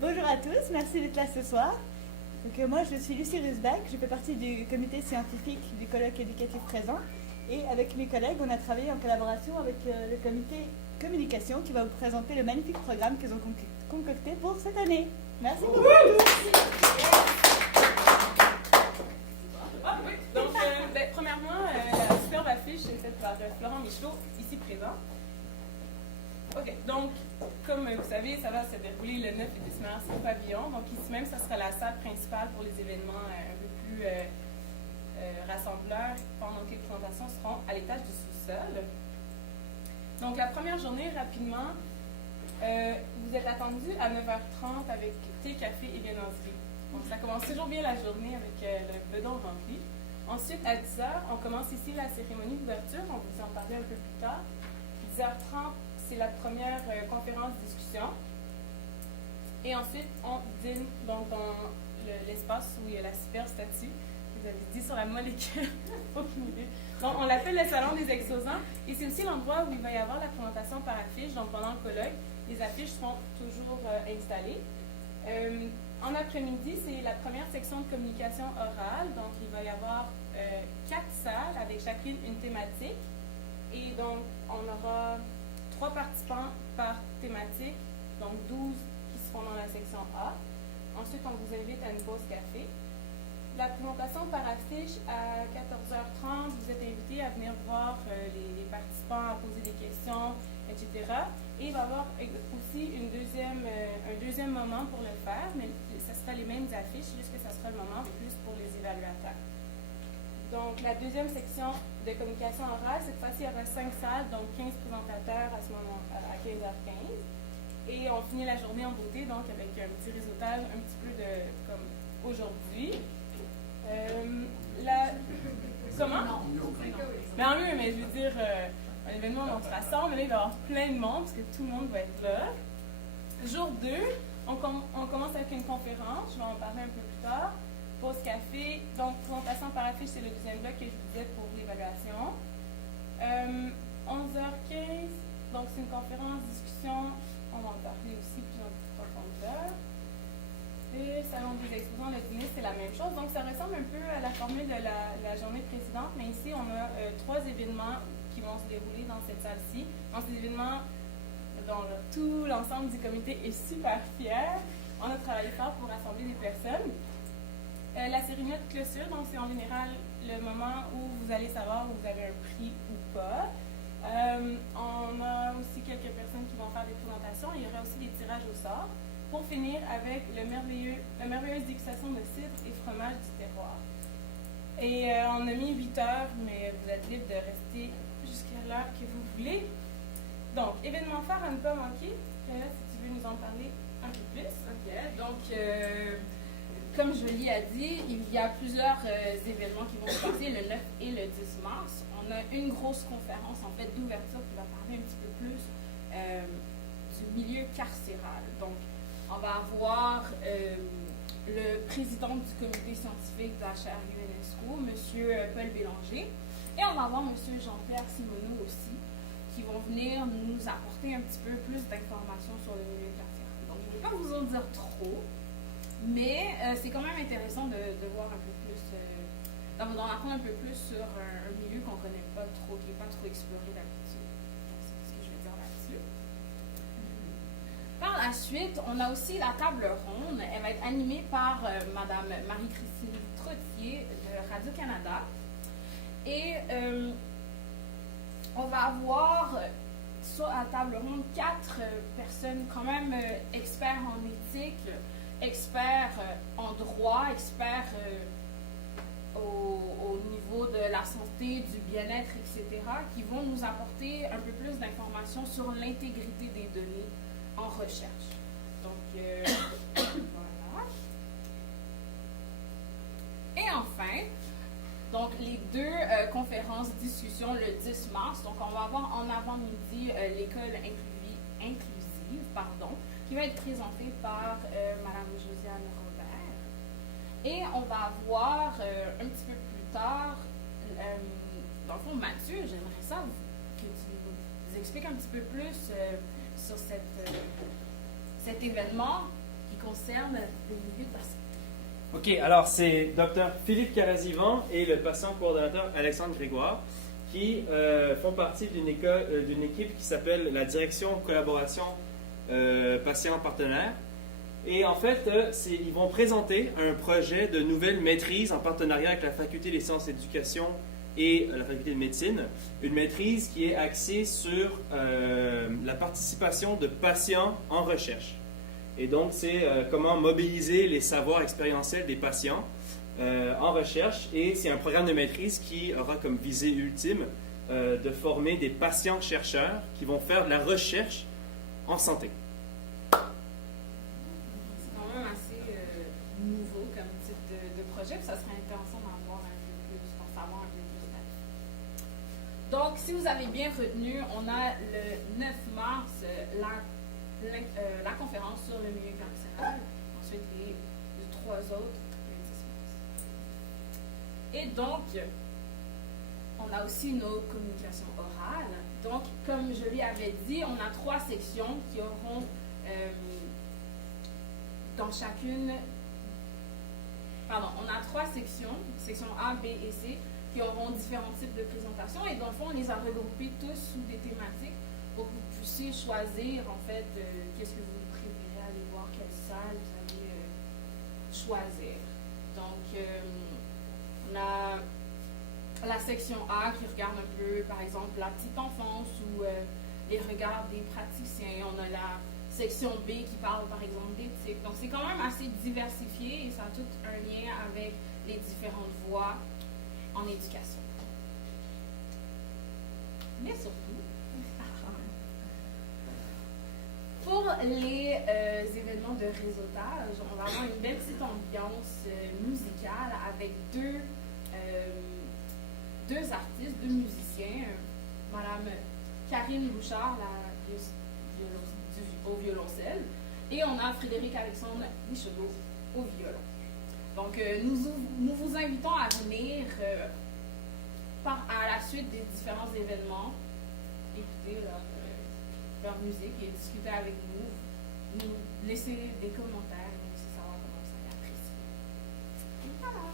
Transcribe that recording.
Bonjour à tous, merci d'être là ce soir. Donc, moi, je suis Lucie Rusbach, je fais partie du comité scientifique du colloque éducatif présent. Et avec mes collègues, on a travaillé en collaboration avec le comité communication qui va vous présenter le magnifique programme qu'ils ont concocté pour cette année. Merci beaucoup. Donc, premièrement, la superbe affiche est faite par Florent Michelot, ici présent. OK, donc, comme vous savez, ça va se dérouler le 9 et 10 mars au pavillon. Donc, ici même, ça sera la salle principale pour les événements un peu plus rassembleurs, pendant que les présentations seront à l'étage du sous-sol. Donc, la première journée, rapidement, vous êtes attendus à 9h30 avec thé, café et viennoiserie. Donc, ça commence toujours bien la journée avec le bedon rempli. Ensuite, à 10h, on commence ici la cérémonie d'ouverture. On vous en parlait un peu plus tard. 10h30, c'est la première conférence-discussion. Et ensuite, on dîne donc, dans l'espace où il y a la super statue. Vous avez dit sur la molécule. Aucune idée. Donc, on l'appelle le salon des exposants. Et c'est aussi l'endroit où il va y avoir la présentation par affiche. Donc, pendant le colloque, les affiches seront toujours installées. En après-midi, c'est la première section de communication orale. Donc, il va y avoir 4 salles avec chacune une thématique. Et donc, on aura 3 participants par thématique, donc 12 qui seront dans la section A. Ensuite, on vous invite à une pause café. La présentation par affiche à 14h30, vous êtes invités à venir voir les participants, à poser des questions, etc. Et il va y avoir aussi un deuxième moment pour le faire, mais ce sera les mêmes affiches, juste que ce sera le moment plus pour les évaluateurs. Donc, la deuxième section de communication orale, cette fois-ci, il y aura 5 salles, donc 15 présentateurs à ce moment à 15h15. Et on finit la journée en beauté, donc avec un petit réseautage, un petit peu de comme aujourd'hui. Comment? Mais en mieux, mais je veux dire, un événement où on se rassemble, là, il va y avoir plein de monde, parce que tout le monde va être là. Jour 2, on commence avec une conférence, je vais en parler un peu plus tard. Pause café, donc présentation par affiche, c'est le deuxième bloc que je vous disais pour l'évaluation. 11h15, donc c'est une conférence, discussion, on va en parler aussi plus en profondeur. Et salon des exposants, le dîner, c'est la même chose. Donc ça ressemble un peu à la formule de la journée précédente, mais ici on a 3 événements qui vont se dérouler dans cette salle-ci. Donc ces événements dont tout l'ensemble du comité est super fier. On a travaillé fort pour rassembler des personnes. La cérémonie de clôture, donc c'est en général le moment où vous allez savoir où vous avez un prix ou pas. On a aussi quelques personnes qui vont faire des présentations. Il y aura aussi des tirages au sort. Pour finir avec la merveilleuse dégustation de cidre et fromage du terroir. Et on a mis 8 heures, mais vous êtes libre de rester jusqu'à l'heure que vous voulez. Donc, événement phare à ne pas manquer. Si tu veux nous en parler un peu plus. OK. Donc, comme Jolie a dit, il y a plusieurs événements qui vont se passer le 9 et le 10 mars. On a une grosse conférence, en fait, d'ouverture qui va parler un petit peu plus du milieu carcéral. Donc, on va avoir le président du comité scientifique de la chaire UNESCO, M. Paul Bélanger, et on va avoir M. Jean-Pierre Simoneau aussi, qui vont venir nous apporter un petit peu plus d'informations sur le milieu carcéral. Donc, je ne vais pas vous en dire trop, mais c'est quand même intéressant de voir un peu plus, d'en apprendre un peu plus sur un milieu qu'on ne connaît pas trop, qui n'est pas trop exploré d'habitude. Donc, c'est ce que je vais dire là-dessus. Par la suite, on a aussi la table ronde. Elle va être animée par Mme Marie-Christine Trottier de Radio-Canada. Et on va avoir sur la table ronde 4 personnes quand même experts en éthique, experts en droit, experts au niveau de la santé, du bien-être, etc., qui vont nous apporter un peu plus d'informations sur l'intégrité des données en recherche. Donc, voilà. Et enfin, donc les 2 conférences discussions le 10 mars. Donc, on va avoir en avant-midi l'école inclusive, qui va être présentée par Mme Josiane Robert. Et on va avoir un petit peu plus tard, dans le fond, Mathieu, j'aimerais ça que tu nous expliques un petit peu plus sur cette cet événement qui concerne le milieu de patient. OK, alors c'est Dr. Philippe Carazivan et le patient coordonnateur Alexandre Grégoire qui font partie d'une équipe qui s'appelle la Direction Collaboration Patient Partenaire. Et en fait, ils vont présenter un projet de nouvelle maîtrise en partenariat avec la Faculté des sciences et d'éducation et la Faculté de médecine. Une maîtrise qui est axée sur la participation de patients en recherche. Et donc, c'est comment mobiliser les savoirs expérientiels des patients en recherche. Et c'est un programme de maîtrise qui aura comme visée ultime de former des patients-chercheurs qui vont faire de la recherche en santé. C'est quand même assez nouveau comme type de projet, puis ça serait intéressant d'en voir un peu plus, d'en savoir un peu plus là-dessus. Donc, si vous avez bien retenu, on a le 9 mars la conférence sur le milieu carcéral, ensuite les 3 autres le 10 mars. Et donc, on a aussi nos communications orales. Donc, comme je lui avais dit, on a 3 sections qui auront dans chacune... Pardon, on a 3 sections, section A, B et C, qui auront différents types de présentations. Et dans le fond, on les a regroupés tous sous des thématiques pour que vous puissiez choisir, en fait, qu'est-ce que vous préférez aller voir, quelle salle vous allez choisir. Donc, on a la section A qui regarde un peu, par exemple, la petite enfance ou les regards des praticiens. On a la section B qui parle, par exemple, d'éthique. Donc, c'est quand même assez diversifié et ça a tout un lien avec les différentes voies en éducation. Mais surtout, pour les événements de réseautage, on va avoir une belle petite ambiance musicale avec deux artistes, 2 musiciens. Madame Karine Bouchard au violoncelle et on a Frédéric Alexandre Michaudot au violon. Donc, nous vous invitons à venir à la suite des différents événements, écouter leur musique et discuter avec nous laisser des commentaires, nous laisser savoir comment vous avez apprécié. Voilà.